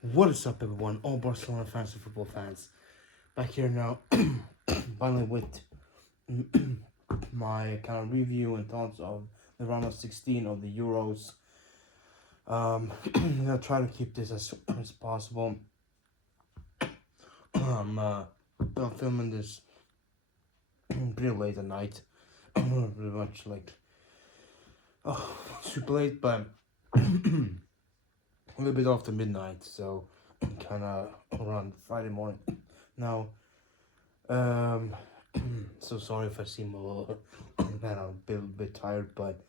What is up, everyone? All Barcelona fans and football fans. Back here now, finally with my kind of review and thoughts of the round of 16 of the Euros. I'm gonna try to keep this as possible. I'm filming this pretty late at night. Pretty much like, super late, but a little bit after midnight, so kind of around Friday morning. Now, Um, so sorry if I seem a little, a bit tired, but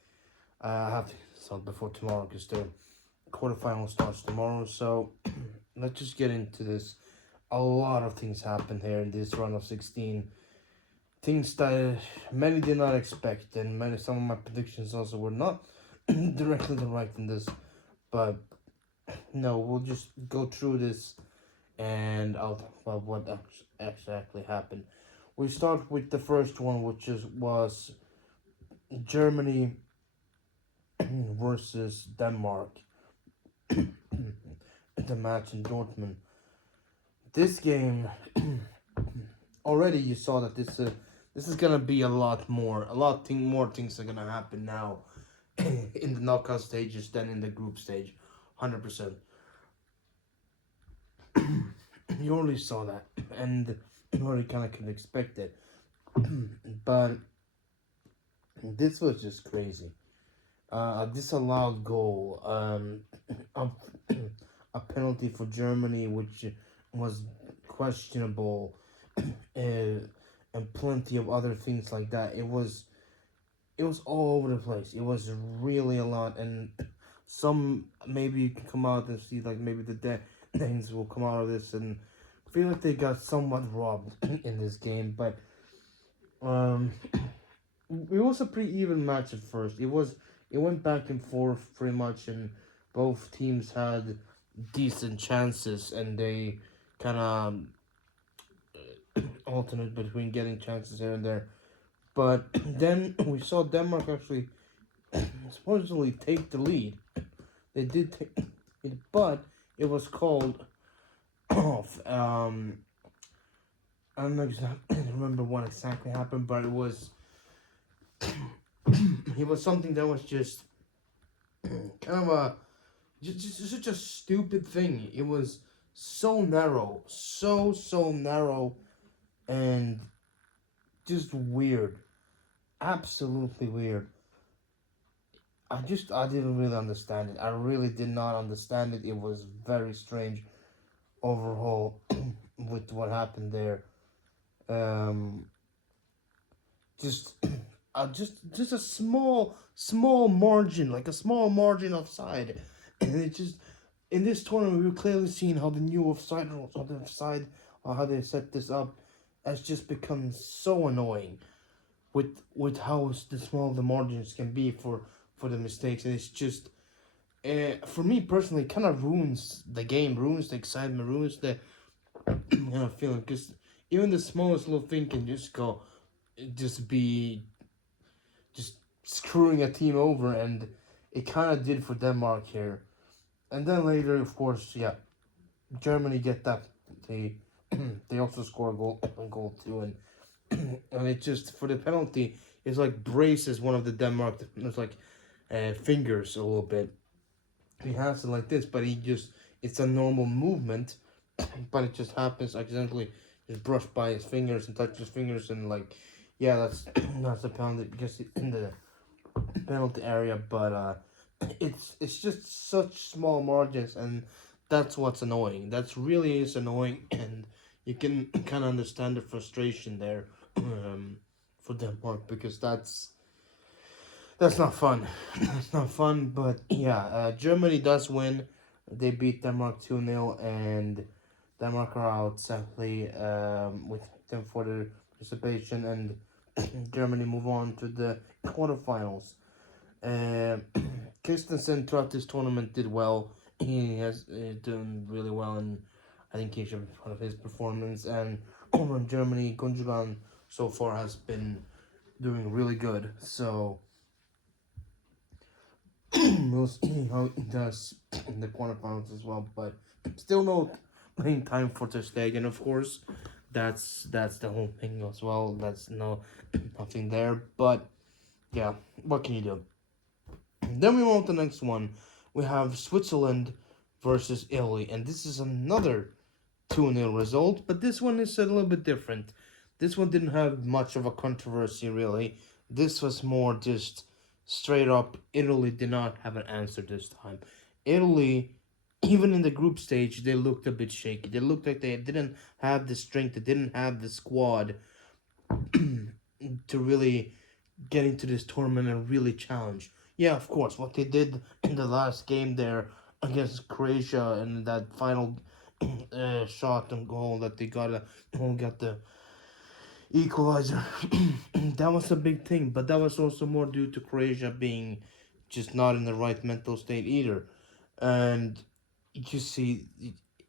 I have to start before tomorrow because the quarterfinal starts tomorrow. So let's just get into this. A lot of things happened here in this round of 16. Things that many did not expect, and some of my predictions also were not directly right in this. But no, we'll just go through this, and I'll talk about what exactly happened. We start with the first one, which was Germany versus Denmark. The match in Dortmund. This game, already you saw that this is gonna be a lot more. More things are gonna happen now in the knockout stages than in the group stage. 100%. You already saw that, and you already kind of could expect it. But this was just crazy. A disallowed goal, a, a penalty for Germany, which was questionable, and plenty of other things like that. It was all over the place. It was really a lot, and some maybe you can come out and see like maybe the Danes will come out of this and feel like they got somewhat robbed in this game, but um. It was a pretty even match at first. It went back and forth pretty much, and both teams had decent chances, and they kind of alternate between getting chances here and there. But then we saw Denmark actually supposedly take the lead. They did take it, but it was called off. I don't know exactly remember what exactly happened, but it was something that was just kind of a just such a stupid thing. It was so narrow, so narrow, and just weird, absolutely weird. I didn't really understand it. I really did not understand it. It was very strange overall with what happened there. Um, just just a small margin, like a small margin offside, and it just in this tournament we've clearly seen how the new offside rules, or how they set this up, has just become so annoying with how the small the margins can be for the mistakes, and it's just for me personally kind of ruins the game, ruins the excitement, ruins the feeling, because even the smallest little thing can just go just be just screwing a team over, and it kind of did for Denmark here. And then later, of course, yeah, Germany get that they they also score a goal too, and and it just for the penalty, it's like braces one of the Denmark. It's like fingers a little bit. He has it like this, but it's a normal movement, but it just happens accidentally, just brushed by his fingers and touch his fingers, and like, yeah, that's that's the penalty because it's in the penalty area, but it's just such small margins, and that's what's annoying. That's really is annoying, and you can kind of understand the frustration there for Denmark, because that's not fun. That's not fun, but yeah, Germany does win. They beat Denmark 2-0, and Denmark are out sadly with them for the participation, and Germany move on to the quarterfinals. Uh, Christensen throughout this tournament did well. He has done really well, and I think he should be proud of his performance. And over in Germany, Gundogan so far has been doing really good. So We'll see how it does in the quarterfinals as well. But still no playing time for Ter Stegen, of course. That's the whole thing as well. That's no nothing there. But yeah, what can you do? Then we move on to the next one. We have Switzerland versus Italy, and this is another 2-0 result, but this one is a little bit different. This one didn't have much of a controversy, really. This was more just straight up, Italy did not have an answer this time. Italy, even in the group stage, they looked a bit shaky. They looked like they didn't have the strength, they didn't have the squad to really get into this tournament and really challenge. Yeah, of course, what they did in the last game there against Croatia and that final shot and goal that they got the equalizer. That was a big thing, but that was also more due to Croatia being just not in the right mental state either. And you see,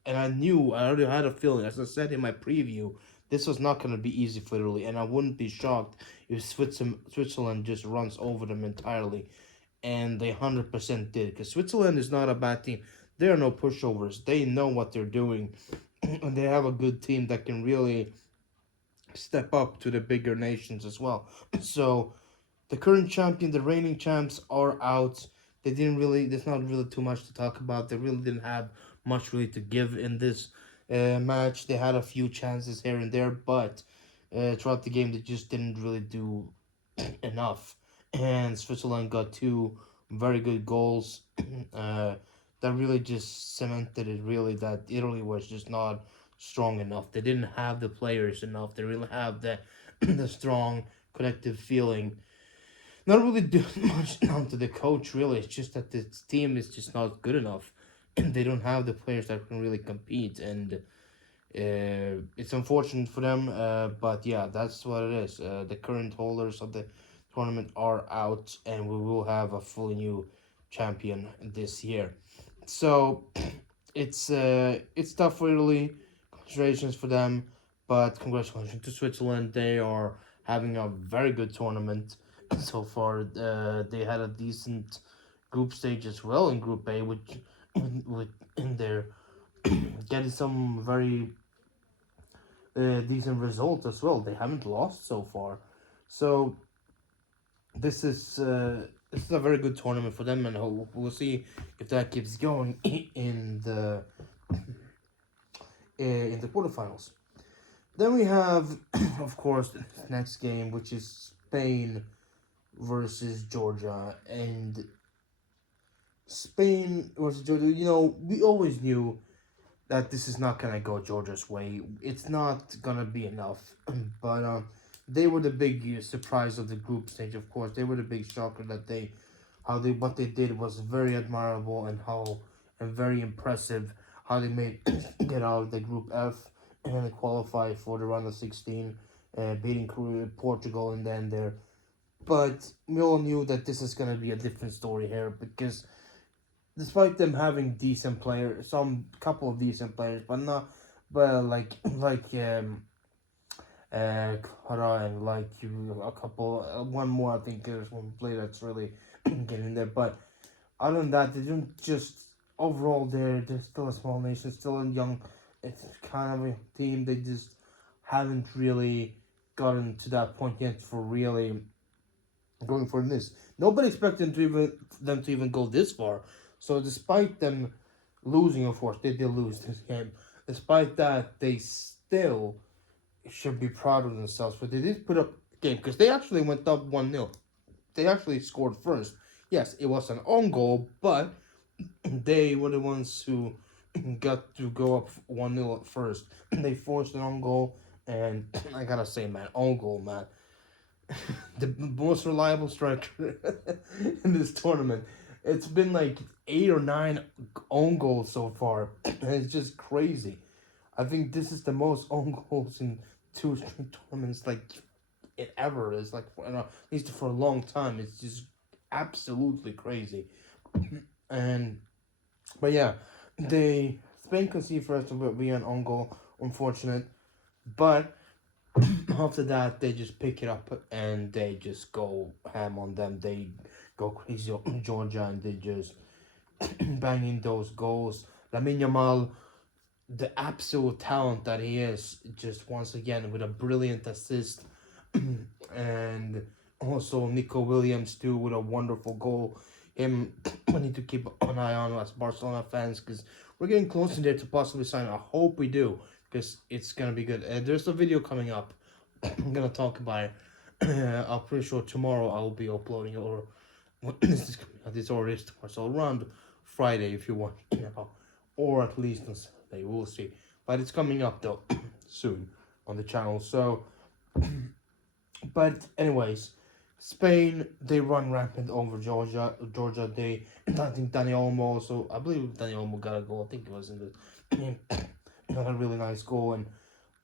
and I already had a feeling, as I said in my preview, this was not going to be easy for Italy, and I wouldn't be shocked if Switzerland just runs over them entirely, and they 100% did, because Switzerland is not a bad team. They are no pushovers. They know what they're doing, and they have a good team that can really step up to the bigger nations as well. So the current champion, the reigning champs, are out. They didn't really. There's not really too much to talk about. They really didn't have much really to give in this match. They had a few chances here and there, but throughout the game, they just didn't really do enough. And Switzerland got two very good goals. uh, that really just cemented it. Really, that Italy was just not strong enough. They didn't have the players enough. They really have the the strong collective feeling, not really do much down to the coach. Really, it's just that this team is just not good enough, and they don't have the players that can really compete. And it's unfortunate for them. But yeah, that's what it is. The current holders of the tournament are out, and we will have a fully new champion this year. So it's tough for Italy. Congratulations for them, but congratulations to Switzerland. They are having a very good tournament so far. They had a decent group stage as well in Group A, which with in there getting some very decent results as well. They haven't lost so far, so this is uh, this is a very good tournament for them, and we'll see if that keeps going in the quarterfinals. Then we have, of course, the next game, which is Spain versus Georgia, and Spain versus Georgia. You know, we always knew that this is not gonna go Georgia's way. It's not gonna be enough. But they were the big surprise of the group stage. Of course, they were the big shocker that what they did was very admirable, and very impressive. How they made get out of the Group F and qualify for the round of 16, beating Portugal and then there. But we all knew that this is gonna be a different story here, because despite them having decent players, some couple of decent players, but not, but Kara and like you a couple, one more. I think there's one player that's really getting there. But other than that, they don't just overall. They're still a small nation, still a young. It's kind of a team. They just haven't really gotten to that point yet for really going for this. Nobody expected them to even go this far. So despite them losing, of course, they did lose this game. Despite that, they still should be proud of themselves. But they did put up the game, because they actually went up 1-0. They actually scored first. Yes, it was an own goal, but they were the ones who got to go up 1-0 at first. They forced an own goal, and I gotta say, man, own goal, man, the most reliable striker in this tournament. It's been like 8 or 9 own goals so far, and it's just crazy. I think this is the most own goals in two straight tournaments like it ever is. Like at least for a long time, it's just absolutely crazy. And but yeah, they Spain conceded first to be an own goal, unfortunate, but after that, they just pick it up and they just go ham on them. They go crazy on Georgia, and they just banging those goals. Lamine Yamal, the absolute talent that he is, just once again with a brilliant assist, and also Nico Williams too with a wonderful goal. Him, we need to keep an eye on as Barcelona fans because we're getting close in there to possibly sign. I hope we do because it's gonna be good. There's a video coming up. I'm gonna talk about it. I'm pretty sure tomorrow I'll be uploading, or this is coming out. This already is tomorrow, so around Friday if you want, or at least on Saturday. We'll see. But it's coming up though soon on the channel. So, but anyways, Spain, they run rampant over Georgia. They, I think Dani Olmo also, I believe Dani Olmo got a goal. I think it was in the got a really nice goal and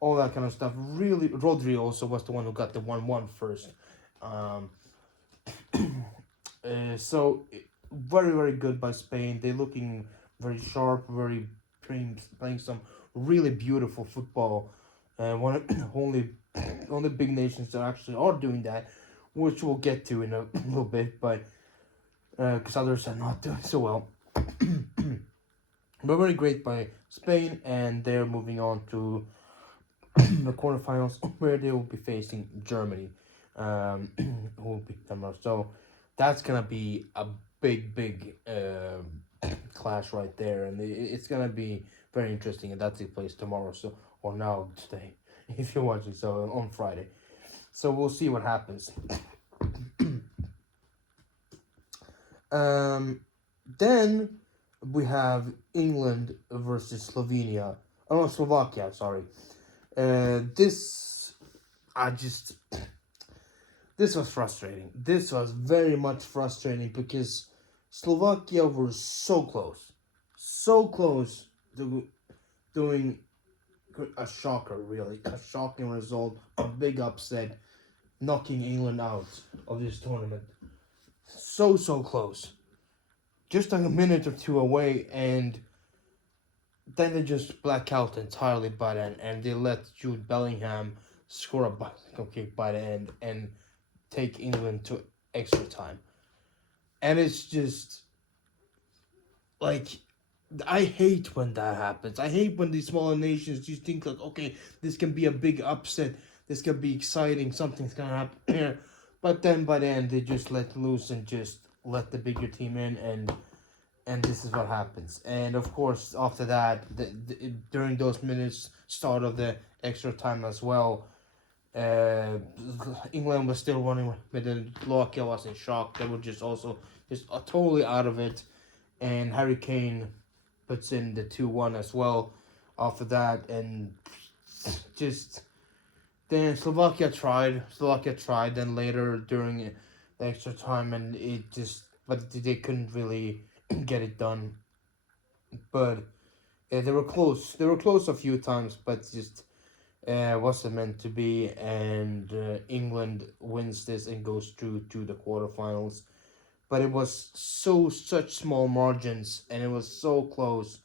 all that kind of stuff. Really, Rodri also was the one who got the 1-1 first. Um, so very very good by Spain. They're looking very sharp, very playing some really beautiful football. One of the only big nations that actually are doing that, which we'll get to in a little bit, but because others are not doing so well. But very great by Spain, and they're moving on to the quarterfinals where they will be facing Germany, who will beat them. So that's gonna be a big clash right there, and it's gonna be very interesting. And that takes place tomorrow, so or now today, if you're watching. So on Friday, so we'll see what happens. Then we have England versus Slovenia. Oh, no, Slovakia. Sorry. This I just this was frustrating. This was very much frustrating because Slovakia were so close to doing a shocker, really, a shocking result, a big upset, knocking England out of this tournament. So close, just like a minute or two away, and then they just black out entirely by then, and they let Jude Bellingham score a bicycle kick by the end and take England to extra time. And it's just like I hate when that happens. I hate when these smaller nations just think like, okay, this can be a big upset, this can be exciting, something's gonna happen here. But then by the end they just let loose and just let the bigger team in, and this is what happens. And of course, after that, during those minutes, start of the extra time as well, England was still running with it. Slovakia was in shock. They were just also just totally out of it. And Harry Kane puts in the 2-1 as well after that. And just then Slovakia tried. Then later during the extra time, and it just, but they couldn't really get it done. But they were close. They were close a few times, but just wasn't meant to be. And England wins this and goes through to the quarterfinals. But it was such small margins, and it was so close,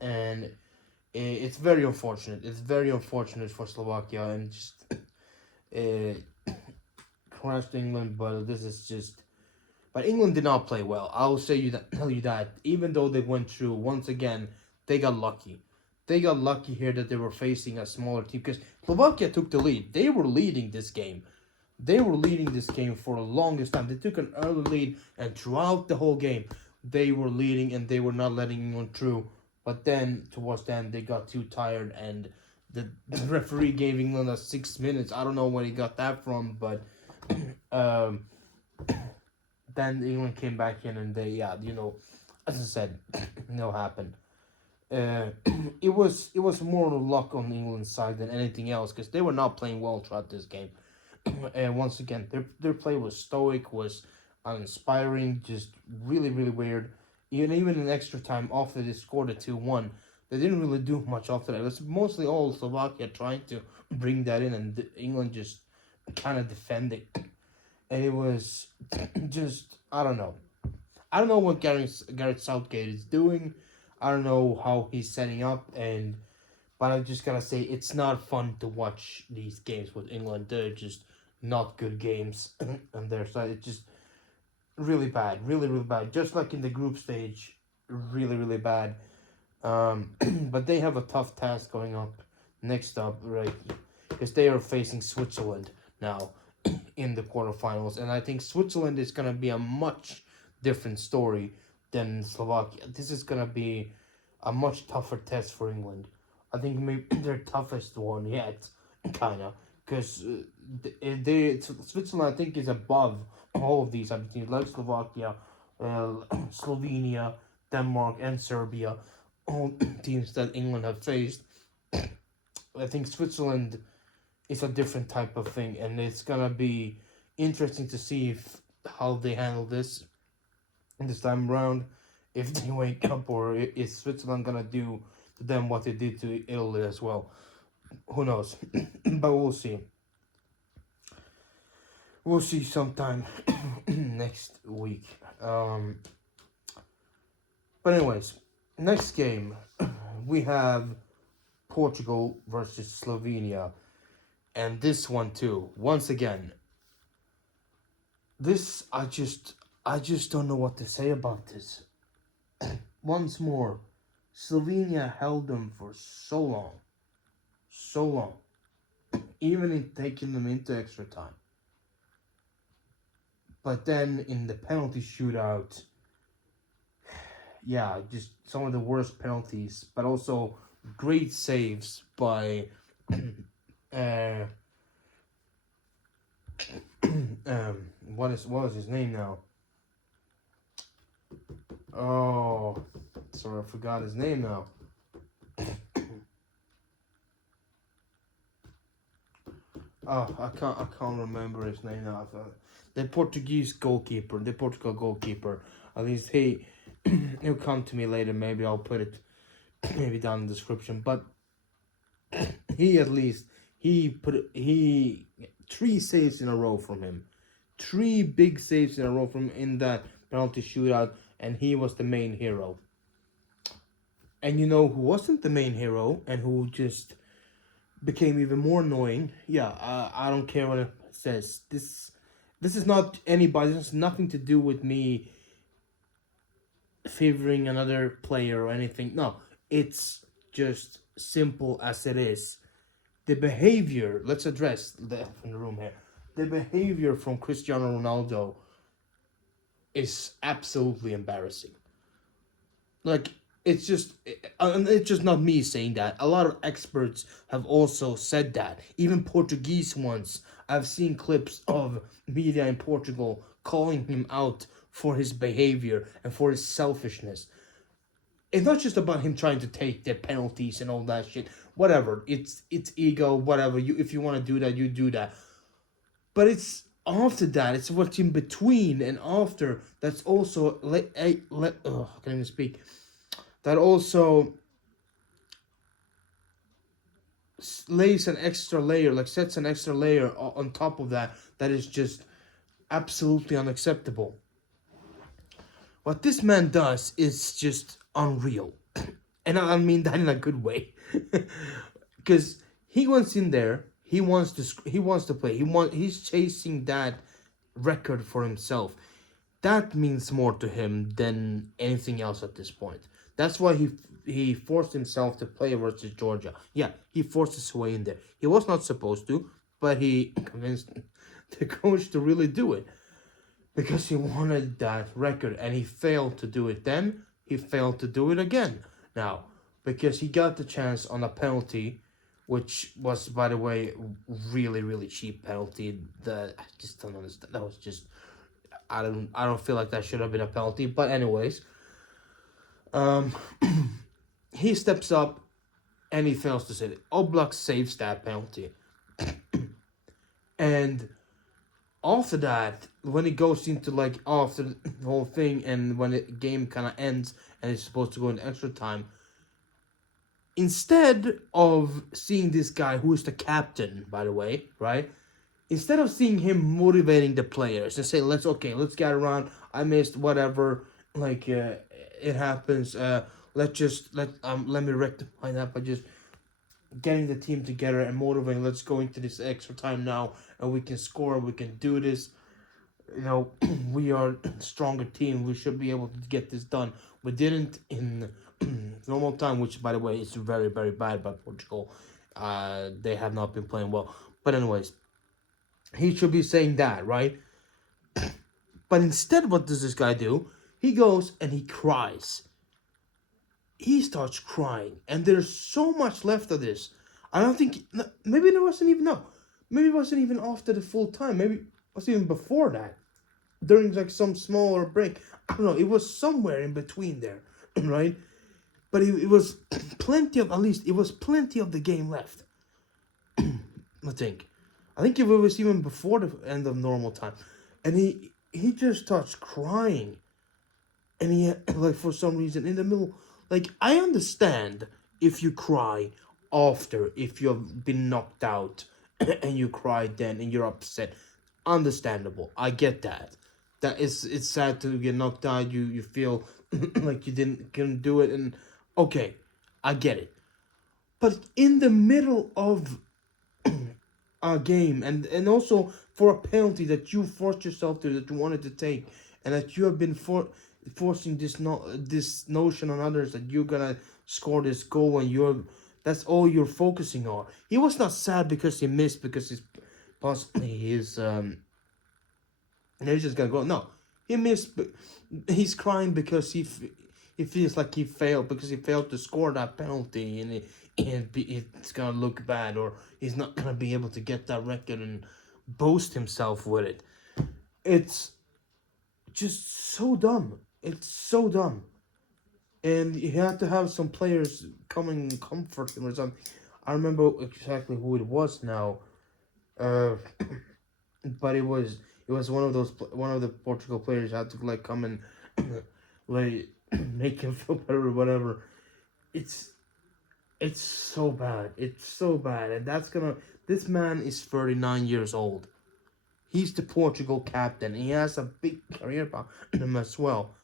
and it's very unfortunate. It's very unfortunate for Slovakia, and just crashed England. But this is just. But England did not play well. I'll tell you that. Even though they went through, once again, they got lucky. They got lucky here that they were facing a smaller team because Slovakia took the lead. They were leading this game. They were leading this game for the longest time. They took an early lead, and throughout the whole game, they were leading and they were not letting England through. But then, towards the end, they got too tired, and the referee gave England a 6 minutes. I don't know where he got that from, but then England came back in, and they, as I said, happened. It was more luck on England's side than anything else because they were not playing well throughout this game. And once again, their play was stoic, was uninspiring, just really weird. Even in extra time after they scored a 2-1, they didn't really do much after that. It was mostly all Slovakia trying to bring that in, and England just kind of defending. And it was just, I don't know. I don't know what Gareth Southgate is doing. I don't know how he's setting up, but I'm just gonna say it's not fun to watch these games with England. They're just not good games on their side. It just really bad, really really bad. Just like in the group stage, really really bad. But they have a tough task going up next up, right? Because they are facing Switzerland now in the quarterfinals, and I think Switzerland is gonna be a much different story than Slovakia. This is gonna be a much tougher test for England. I think maybe their toughest one yet, kinda, because Switzerland I think is above all of these other teams like Slovakia, Slovenia, Denmark, and Serbia, all teams that England have faced. I think Switzerland is a different type of thing, and it's gonna be interesting to see if how they handle this time around. If they wake up, or is Switzerland gonna do to them what they did to Italy as well? Who knows? But we'll see. We'll see sometime next week. But anyways, next game we have Portugal versus Slovenia, and this one too. Once again, this I just don't know what to say about this. Once more, Slovenia held them for so long, even in taking them into extra time. But then in the penalty shootout, yeah, just some of the worst penalties, but also great saves by uh, what was his name now? Oh, sorry, I forgot his name now. Oh, I can't remember his name now. The Portugal goalkeeper. At least he'll come to me later. Maybe I'll put it maybe down in the description. But he at least he 3 saves in a row from him, 3 big saves in a row from in that penalty shootout, and he was the main hero. And you know who wasn't the main hero and who just became even more annoying? Yeah, I don't care what it says. This is not anybody. This has nothing to do with me favoring another player or anything. No, it's just simple as it is. The behavior. Let's address the elephant in the room here. The behavior from Cristiano Ronaldo is absolutely embarrassing. Like and it's just not me saying that. A lot of experts have also said that. Even Portuguese ones. I've seen clips of media in Portugal calling him out for his behavior and for his selfishness. It's not just about him trying to take the penalties and all that shit. Whatever. It's ego. Whatever. You if you want to do that, you do that. But it's after that. It's what's in between and after. That's also I can't even speak. That also lays an extra layer, like sets an extra layer on top of that. That is just absolutely unacceptable. What this man does is just unreal, and I mean that in a good way, because he wants in there. He wants to play. He's chasing that record for himself. That means more to him than anything else at this point. That's why he forced himself to play versus Georgia. Yeah, he forced his way in there. He was not supposed to, but he convinced the coach to really do it because he wanted that record, and he failed to do it then. He failed to do it again now because he got the chance on a penalty, which was, by the way, really really cheap penalty. That I just don't understand. That was just I don't feel like that should have been a penalty. But anyways, um, he steps up and he fails to save it. Oblak saves that penalty, and after that, when it goes into like after the whole thing, and when the game kind of ends and it's supposed to go in extra time, instead of seeing this guy who is the captain, by the way, right? Instead of seeing him motivating the players and say, let's get around. I missed whatever, like it happens. Let me rectify that by just getting the team together and motivating. Let's go into this extra time now, and we can score. We can do this. you know, we are a stronger team. We should be able to get this done. We didn't in normal time, which by the way is very very bad by Portugal. They have not been playing well. But anyways, he should be saying that, right? But instead, what does this guy do? He goes and he cries. He starts crying, and there's so much left of this. I don't think maybe there wasn't even no, maybe it wasn't even after the full time. Maybe it was even before that, during like some smaller break. I don't know. It was somewhere in between there, right? But it was plenty of, at least it was plenty of the game left. I think. I think it was even before the end of normal time, and he just starts crying, and he like for some reason in the middle, like I understand if you cry after if you've been knocked out and you cry then and you're upset, understandable. I get that. That is, it's sad to get knocked out. You feel like you couldn't do it, and okay, I get it. But in the middle of a game, and also for a penalty that you forced yourself to, that you wanted to take, and that you have been forcing this notion on others that you're gonna score this goal, and that's all you're focusing on. He was not sad because he missed, because his possibly his and he's just gonna go. No, he missed. He's crying because he feels like he failed, because he failed to score that penalty, and it's gonna look bad, or he's not gonna be able to get that record and boast himself with it. It's just so dumb. It's so dumb, and you have to have some players come and comfort him or something. I remember exactly who it was now. Uh, but it was one of the Portugal players had to like come and like make him feel better or whatever. It's it's so bad. It's so bad, and this man is 39 years old. He's the Portugal captain. He has a big career behind him as well.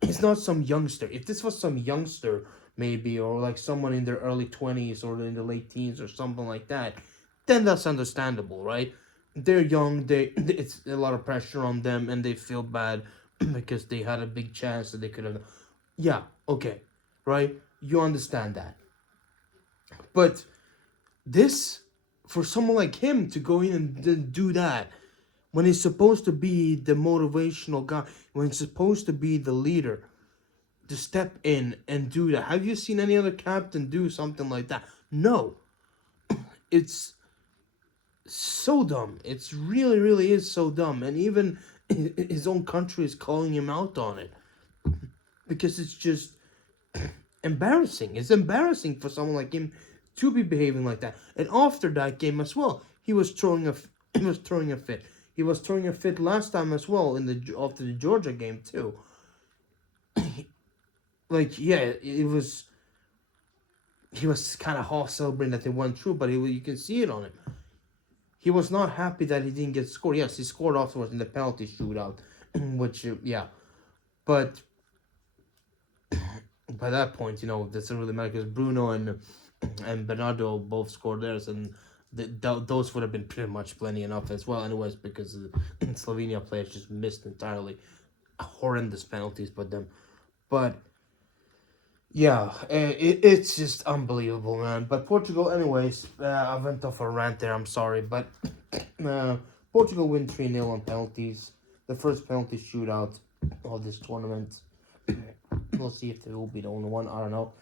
He's not some youngster. If this was some youngster, maybe, or like someone in their early 20s or in the late teens or something like that, then that's understandable, right? They're young. It's a lot of pressure on them, and they feel bad because they had a big chance that they could have. Yeah, okay, right? You understand that, but this, for someone like him to go in and then do that when he's supposed to be the motivational guy, when he's supposed to be the leader, to step in and do that. Have you seen any other captain do something like that? No. It's so dumb. It's really, really is so dumb. And even his own country is calling him out on it, because it's just embarrassing. It's embarrassing for someone like him to be behaving like that. And after that game as well, he was throwing a he was throwing a fit. He was throwing a fit last time as well in the after the Georgia game too. Like yeah, he was kind of half celebrating that they went through, but you can see it on him. He was not happy that he didn't get scored. Yes, he scored afterwards in the penalty shootout, which yeah, but by that point, doesn't really matter, because Bruno and Bernardo both scored theirs, and those would have been pretty much plenty enough as well, anyways, because the Slovenia players just missed entirely. Horrendous penalties by them, but yeah, it's just unbelievable, man. But Portugal, anyways, I went off a rant there. I'm sorry, but Portugal win 3-0 on penalties. The first penalty shootout of this tournament. We'll see if they will be the only one. I don't know.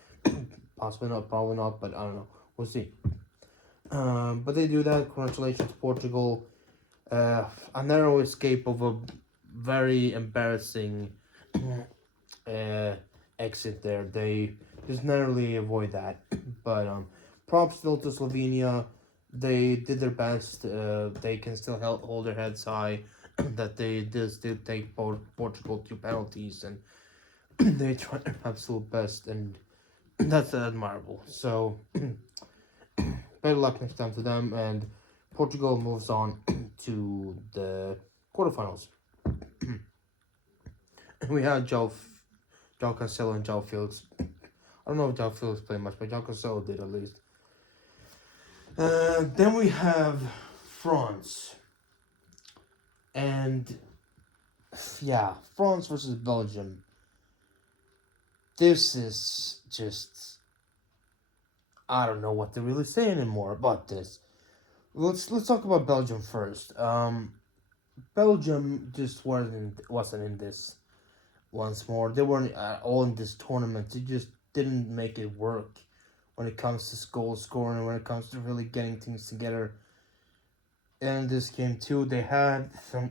Possibly not, probably not, but I don't know. We'll see. But they do that. Congratulations, Portugal. A narrow escape of a very embarrassing exit there. They just narrowly avoid that. But props still to Slovenia. They did their best. They can still hold their heads high. That they did take Portugal to penalties, and they tried their absolute best, and that's admirable. So better luck next time to them, and Portugal moves on to the quarterfinals. We had João Cancelo and João Felix. I don't know if João Felix played much, but João Cancelo did at least. Then we have France, and yeah, France versus Belgium. This is just, I don't know what to really say anymore about this. Let's talk about Belgium first. Belgium just wasn't in this once more. They weren't at all in this tournament. They just didn't make it work when it comes to goal scoring, when it comes to really getting things together. And in this game too, they had some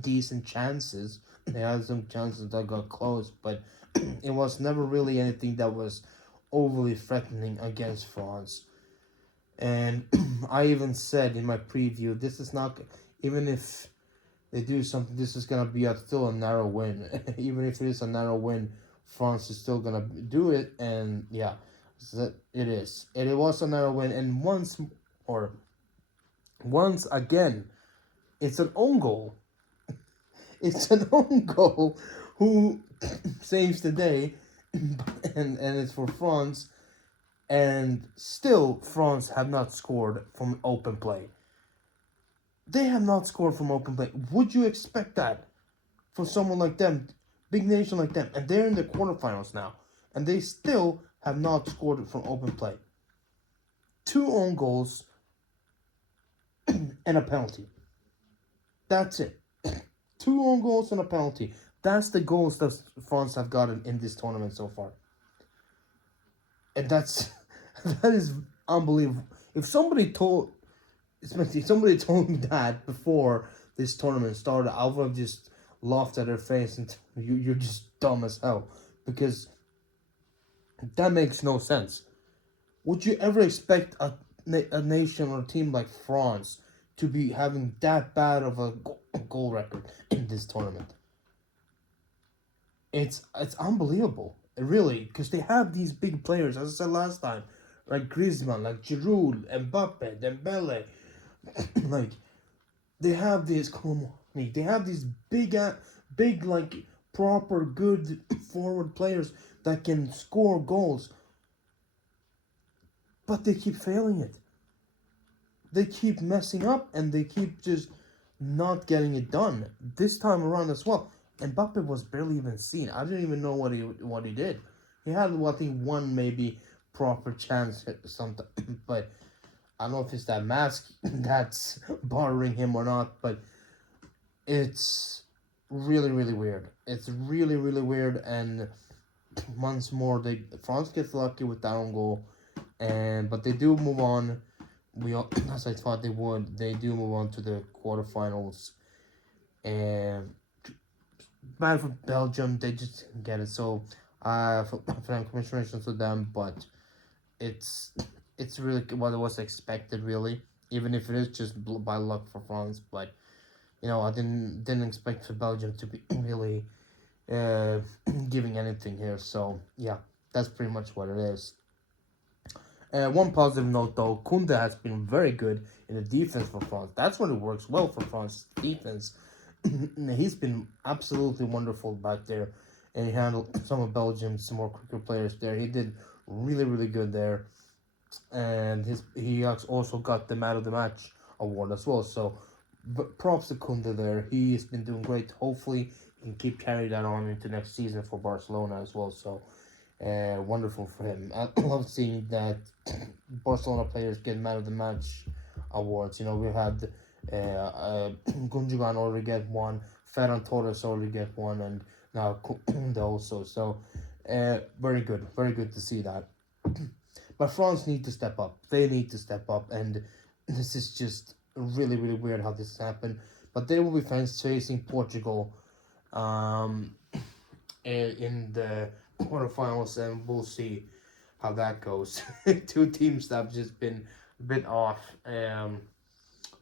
decent chances. They had some chances that got close, but it was never really anything that was overly threatening against France. And I even said in my preview, this is not, even if they do something, this is gonna be still a narrow win. Even if it is a narrow win, France is still gonna do it, and yeah, so it is. And it was a narrow win, and or once again, it's an own goal. It's an own goal who saves the day, and it's for France, and still France have not scored from open play. They have not scored from open play. Would you expect that for someone like them, big nation like them, and they're in the quarterfinals now, and they still have not scored from open play? Two own goals and a penalty. That's it. Two own goals and a penalty. That's the goals that France have gotten in this tournament so far. And that's that is unbelievable. If somebody told me that before this tournament started, I would have just laughed at their face and you're just dumb as hell, because that makes no sense. Would you ever expect a nation or a team like France to be having that bad of a goal record in this tournament? It's unbelievable, really, because they have these big players, as I said last time, like Griezmann, like Giroud, Mbappe, Dembele, like they have this. They have these big like proper good forward players that can score goals, but they keep failing it. They keep messing up, and they keep just not getting it done this time around as well. Mbappe was barely even seen. I didn't even know what he did. He had, I think, one maybe proper chance at something, but I don't know if it's that mask that's bothering him or not. But it's really weird. It's really weird, and once more, France gets lucky with that own goal, but they do move on. As I thought they would, they do move on to the quarterfinals, and bad for Belgium, they just didn't get it. So, congratulations to them, but it's it's really what was expected, really. Even if it is just by luck for France, but I didn't expect for Belgium to be really uh, giving anything here. So yeah, that's pretty much what it is. One positive note though, Kunde has been very good in the defense for France. That's when it works well for France defense. He's been absolutely wonderful back there, and he handled some of Belgium's more quicker players there. He did really good there, and he also got the man of the match award as well. So, but props to Kunde there. He's been doing great. Hopefully, he can keep carrying that on into next season for Barcelona as well. So, wonderful for him. I love seeing that Barcelona players get man of the match awards. We had Gundogan already get one, Ferran Torres already get one, and now Kunde also. So, very good to see that. But France need to step up. They need to step up, and this is just really weird how this happened. But they will be facing Portugal, um, in the quarterfinals, and we'll see how that goes. Two teams that have just been a bit off.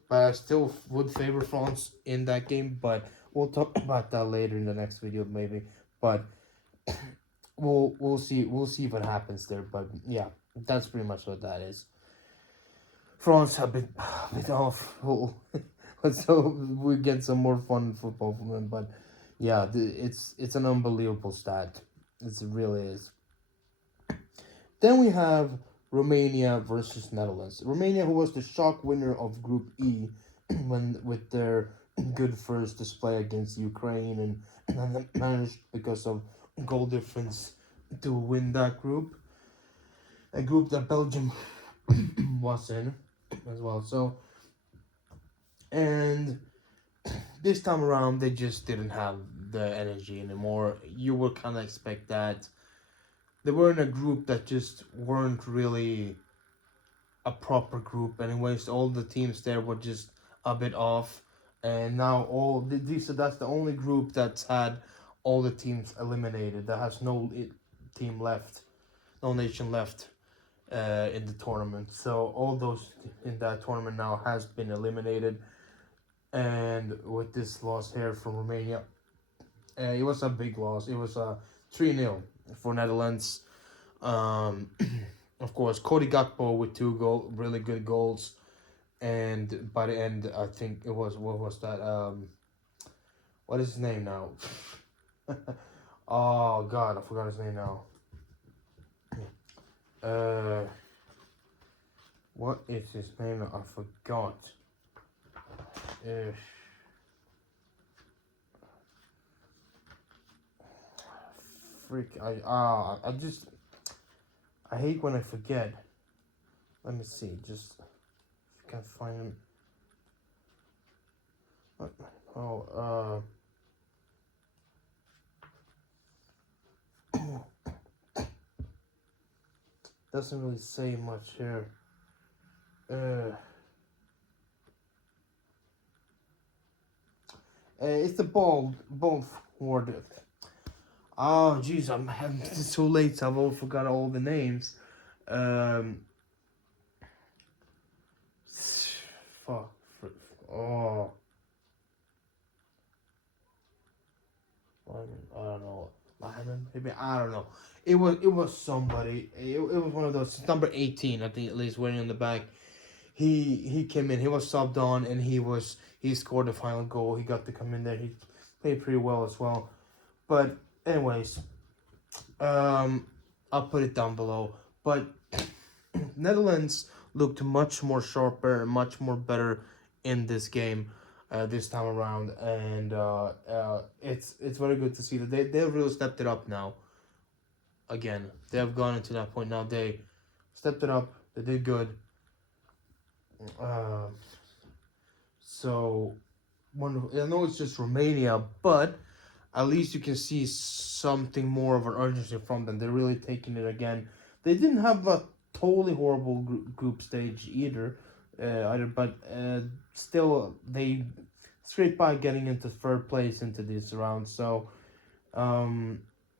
But I still would favor France in that game. But we'll talk about that later in the next video, maybe. But we'll see what happens there. But yeah, that's pretty much what that is. France a bit off. Let's hope we get some more fun football from them. But yeah, it's an unbelievable stat. It really is. Then we have Romania versus Netherlands. Romania, who was the shock winner of Group E, when with their good first display against Ukraine, and then managed because of goal difference to win that group, a group that Belgium was in as well. So, and this time around they just didn't have the energy anymore. You would kind of expect that. They were in a group that just weren't really a proper group anyways. All the teams there were just a bit off, and now these, so that's the only group that's had all the teams eliminated, that has no team left, no nation left in the tournament. So all those in that tournament now has been eliminated, and with this loss here from Romania, it was a big loss. It was a 3-0 for Netherlands. um of course, Cody Gakpo with really good goals, and by the end, I think it was, what was that? What is his name now? Oh God, I forgot his name now. Uh, what is his name? I forgot. Uh, I hate when I forget. Let me see. Just can't find him. Oh, doesn't really say much here. It's the bald forward. Oh, jeez, it's too late. So I've all forgot all the names. Um, fuck. Oh, I don't know. Maybe, I don't know. It was somebody. It was one of those, number 18. I think, at least, wearing on the back. He came in. He was subbed on, and he scored the final goal. He got to come in there. He played pretty well as well. But anyways, I'll put it down below. But Netherlands looked much more sharper, much more better in this game this time around, and it's very good to see that they've really stepped it up now. Again, they have gone into that point now. They stepped it up. They did good. Uh, so wonderful. I know it's just Romania, but at least you can see something more of an urgency from them. They're really taking it again. They didn't have a totally horrible group stage either, but still they scraped by getting into third place into this round. So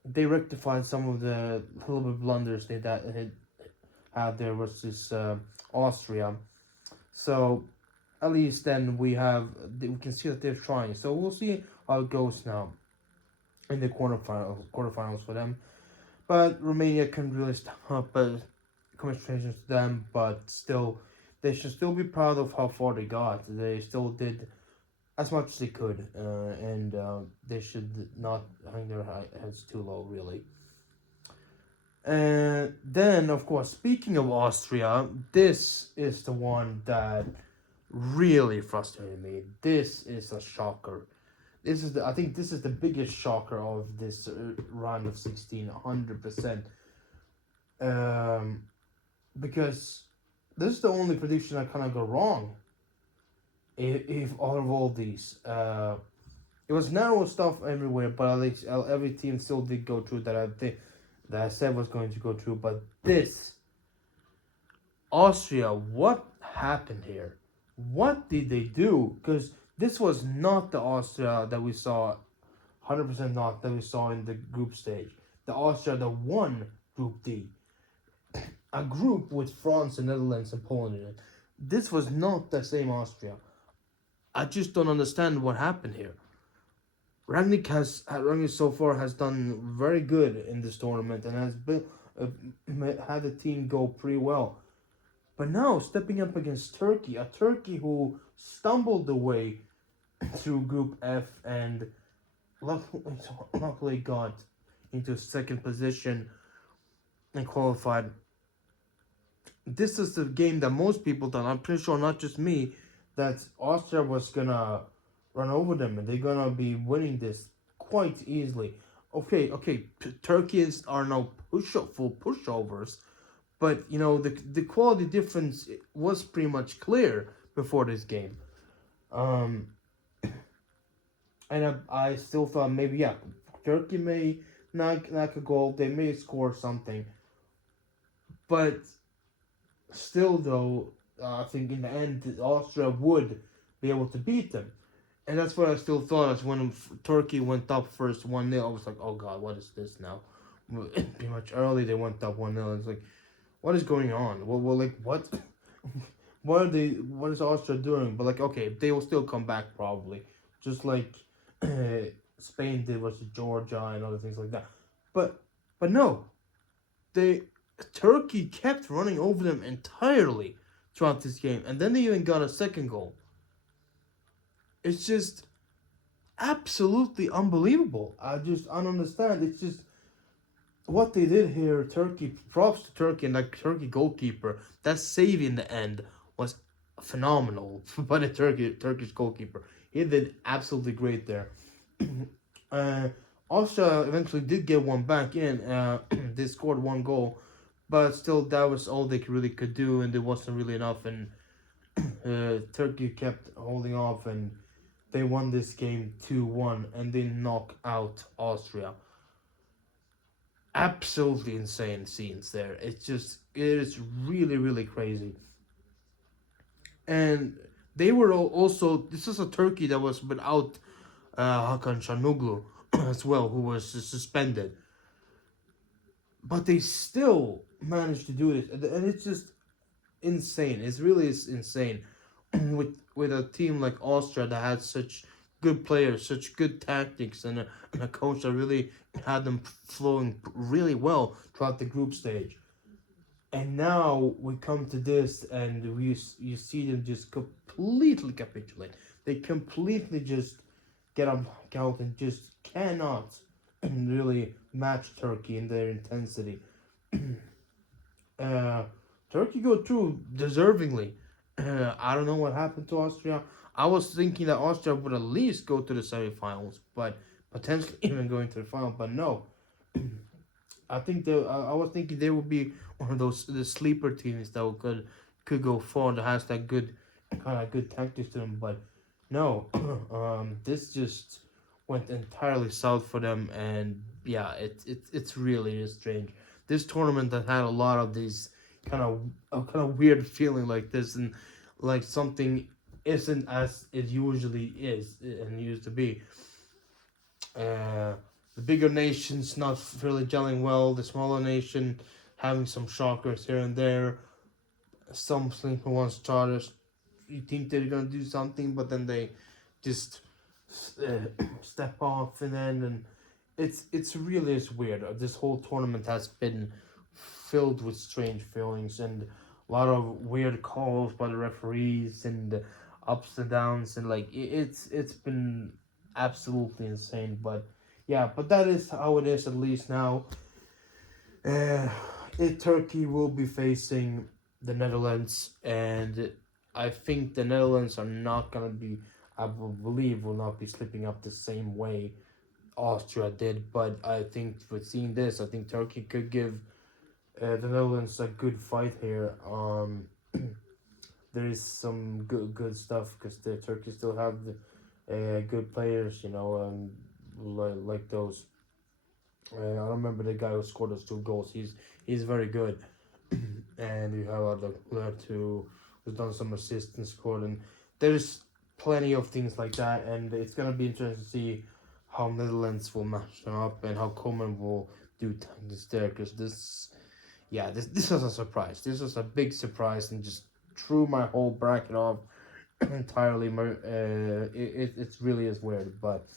they rectified some of the little bit blunders they had there versus Austria. So at least then we can see that they're trying. So we'll see how it goes now in the quarterfinals for them. But Romania can really step up. Congratulations to them, but still, they should still be proud of how far they got. They still did as much as they could, and they should not hang their heads too low, really. And then, of course, speaking of Austria, this is the one that really frustrated me. This is a shocker. I think this is the biggest shocker of this round of 16, 100%. Because this is the only prediction I kind of got wrong. If out of all these, it was narrow stuff everywhere, but at least every team still did go through that I said was going to go through. But this, Austria, what happened here? What did they do? Because this was not the Austria that we saw, 100% not that we saw in the group stage. The Austria that won Group D. A group with France and Netherlands and Poland in it. This was not the same Austria. I just don't understand what happened here. Rangnick so far has done very good in this tournament and has had the team go pretty well. But now, stepping up against Turkey, a Turkey who stumbled away through Group F and luckily got into second position and qualified. This is the game that most people thought, I'm pretty sure not just me, that Austria was gonna run over them, and they're gonna be winning this quite easily. Okay, Turkeys are now full pushovers, but you know the quality difference was pretty much clear before this game. Um, and I still thought maybe yeah, Turkey may knock a goal, they may score something, but still though, I think in the end Austria would be able to beat them. And that's what I still thought as when Turkey went up first 1-0. I was like, oh god, what is this now? Pretty much early they went up 1-0. It's like, what is going on? Like what? What are they? What is Austria doing? But like, okay, they will still come back probably, just like Spain did versus Georgia and other things like that. But no, they Turkey kept running over them entirely throughout this game, and then they even got a second goal. It's just absolutely unbelievable. I don't understand. It's just what they did here. Turkey, props to Turkey and that Turkey goalkeeper. That save in the end was phenomenal by the Turkish goalkeeper. He did absolutely great there. uh, Austria eventually did get one back in. They scored one goal, but still that was all they really could do, and it wasn't really enough. And Turkey kept holding off, and they won this game 2-1, and they knock out Austria. Absolutely insane scenes there. It is really really crazy. And they were also, this is a Turkey that was without Hakan Şanoglu as well, who was suspended, but they still managed to do it, and it's just insane. It's really is insane with a team like Austria that had such good players, such good tactics, and a coach that really had them flowing really well throughout the group stage. And now we come to this, and you see them just completely capitulate. They completely just get up out and just cannot really match Turkey in their intensity. Uh, Turkey go through deservingly. I don't know what happened to Austria. I was thinking that Austria would at least go to the semifinals, but potentially even going to the final. But no, I think I was thinking they would be one of those the sleeper teams that could go far, that has that good kind of good tactics to them. But no, this just went entirely south for them, and yeah, it's really is strange. This tournament that had a lot of these kind of weird feeling like this, and like something isn't as it usually is and used to be. The bigger nations not really gelling well. The smaller nation having some shockers here and there. Some sleeper ones starters. You think they're gonna do something, but then they just step off and then and it's really is weird. This whole tournament has been filled with strange feelings and a lot of weird calls by the referees and ups and downs, and like it's been absolutely insane. But yeah, but that is how it is at least now. Uh, Turkey will be facing the Netherlands, and I think the Netherlands are not gonna be. I believe will not be slipping up the same way Austria did. But I think with seeing this, I think Turkey could give the Netherlands a good fight here. There is some good stuff because the Turkey still have the, good players, you know, like those. I don't remember the guy who scored those two goals. He's very good, and you have other left who's done some assists and scored, and there's plenty of things like that, and it's gonna be interesting to see how Netherlands will match them up and how Coman will do things there, because this was a surprise. This was a big surprise and just threw my whole bracket off entirely. It really is weird, but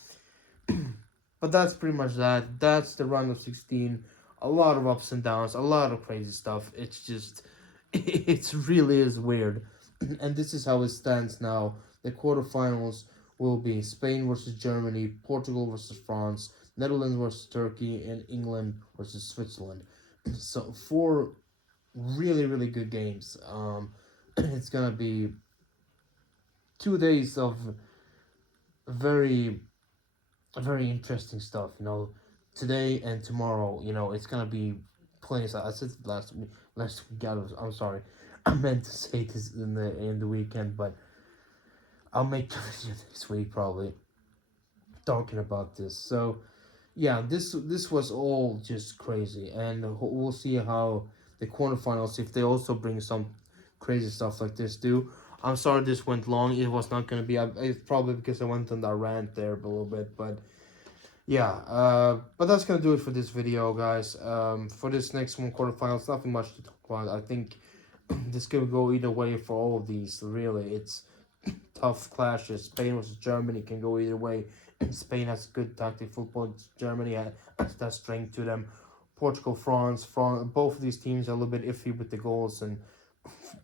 that's pretty much that. That's the round of 16. A lot of ups and downs, a lot of crazy stuff. It's just, it really is weird. And this is how it stands now. The quarterfinals will be Spain versus Germany, Portugal versus France, Netherlands versus Turkey, and England versus Switzerland. So four really really good games. It's gonna be 2 days of very, very interesting stuff. Today and tomorrow. It's gonna be plenty. I said last week. I'm sorry. I meant to say this in the weekend, but I'll make a video next week probably talking about this. So yeah, this was all just crazy, and we'll see how the quarterfinals, if they also bring some crazy stuff like this, do. I'm sorry this went long. It was not gonna be. It's probably because I went on that rant there a little bit, but yeah. But that's gonna do it for this video, guys. For this next one quarterfinals, nothing much to talk about. I think this could go either way for all of these. Really, it's tough clashes. Spain versus Germany can go either way. Spain has good tactic football. Germany has that strength to them. Portugal, France, both of these teams are a little bit iffy with the goals, and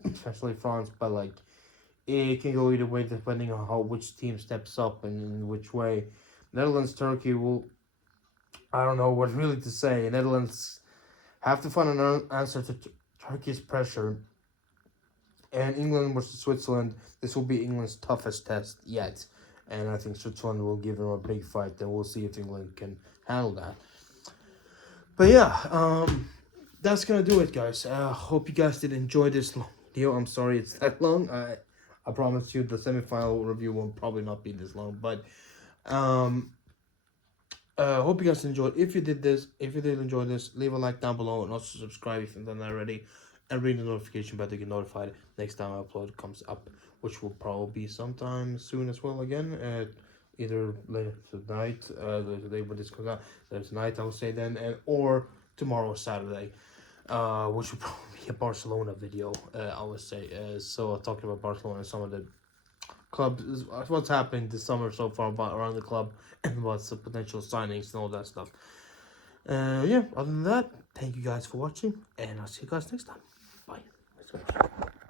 especially France. But like, it can go either way depending on which team steps up and in which way. Netherlands, Turkey will. I don't know what really to say. Netherlands have to find an answer to Turkey's pressure. And England versus Switzerland, this will be England's toughest test yet. And I think Switzerland will give them a big fight. Then we'll see if England can handle that. But yeah, that's gonna do it, guys. Hope you guys did enjoy this long video. I'm sorry it's that long. I promise you the semifinal review will probably not be this long. But hope you guys enjoyed. If you did enjoy this, leave a like down below and also subscribe if you've done that already. And ring the notification bell to get notified next time I upload comes up, which will probably be sometime soon as well again. Either later tonight, today when this comes out, later tonight I will say then, or tomorrow Saturday, which will probably be a Barcelona video. I would say. So talking about Barcelona and some of the clubs, what's happening this summer so far around the club, and what's the potential signings and all that stuff. Yeah. Other than that, thank you guys for watching, and I'll see you guys next time.